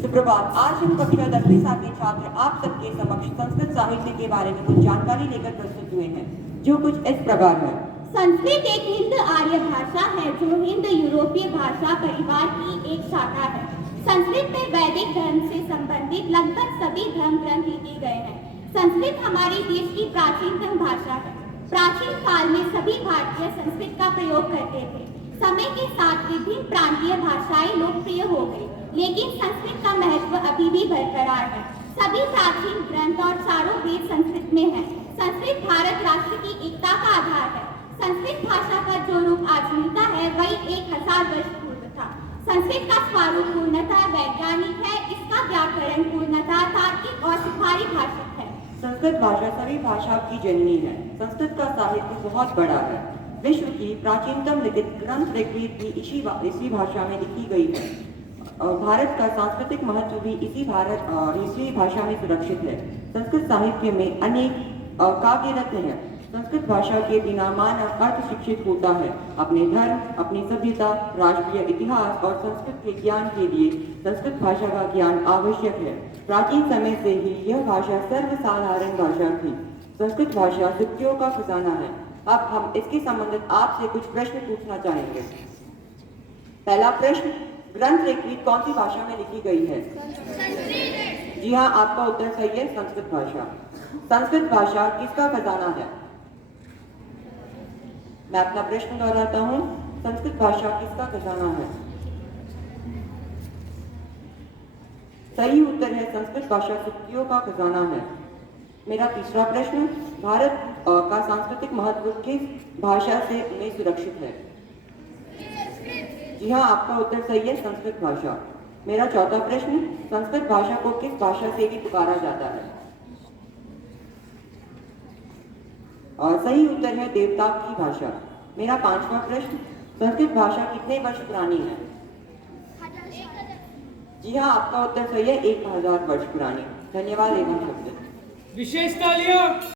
सुप्रभात। आज हम कक्षा 10वीं साल के छात्र आप सबके समक्ष संस्कृत साहित्य के बारे में कुछ जानकारी लेकर प्रस्तुत हुए हैं, जो कुछ इस प्रकार है। संस्कृत एक हिंद आर्य भाषा है जो हिंद यूरोपीय भाषा परिवार की एक शाखा है। संस्कृत में वैदिक धर्म से संबंधित लगभग सभी धर्म ग्रंथ लिखे गए हैं। संस्कृत हमारे देश की प्राचीनतम भाषा है। प्राचीन काल में सभी भारतीय संस्कृत का प्रयोग करते थे। समय के साथ विभिन्न प्रांतीय भाषाएं लोकप्रिय हो गई, लेकिन संस्कृत का महत्व अभी भी बरकरार है। सभी प्राचीन ग्रंथ और चारों वेद संस्कृत में हैं। संस्कृत भारत राष्ट्र की एकता का आधार है। संस्कृत भाषा का जो रूप आज मिलता है वही 1000 वर्ष पूर्व था। संस्कृत का स्वरूप पूर्णतः वैज्ञानिक है। इसका व्याकरण पूर्णतः तार्किक और सुधारी भाषिक है। संस्कृत भाषा सभी भाषा की जननी है। संस्कृत का साहित्य बहुत बड़ा है। विश्व की प्राचीनतम लिखित ग्रंथ ऋग्वेद भी इसी भाषा में लिखी गई है। भारत का सांस्कृतिक महत्व भी इसी भाषा में सुरक्षित है। संस्कृत साहित्य में अनेक काव्य रत्न हैं। संस्कृत भाषा के बिना मानव अर्थ शिक्षित होता है। अपने धर्म, अपनी सभ्यता, राष्ट्रीय इतिहास और संस्कृत के ज्ञान के लिए संस्कृत भाषा का ज्ञान आवश्यक है। प्राचीन समय से ही यह भाषा सर्वसाधारण भाषा थी। संस्कृत भाषा सिद्धियों का खजाना है। अब हम इसके संबंधित आपसे कुछ प्रश्न पूछना चाहेंगे। पहला प्रश्न, ग्रंथ ऋग्वेद कौन सी भाषा में लिखी गई है? जी हाँ, आपका उत्तर सही है, संस्कृत भाषा। संस्कृत भाषा किसका खजाना है? मैं अपना प्रश्न दोहराता हूँ, संस्कृत भाषा किसका खजाना है? सही उत्तर है, संस्कृत भाषा सिद्धियों का खजाना है। मेरा तीसरा प्रश्न, भारत का सांस्कृतिक महत्व किस भाषा से में सुरक्षित है? जी हाँ, आपका उत्तर सही है, संस्कृत भाषा। मेरा चौथा प्रश्न, संस्कृत भाषा को किस भाषा से भी पुकारा जाता है? और सही उत्तर है, देवता की भाषा। मेरा पांचवा प्रश्न, संस्कृत भाषा कितने वर्ष पुरानी है? जी हाँ, आपका उत्तर सही है, 1000 वर्ष पुरानी। धन्यवाद एवं शब्द। विशेष तालियां।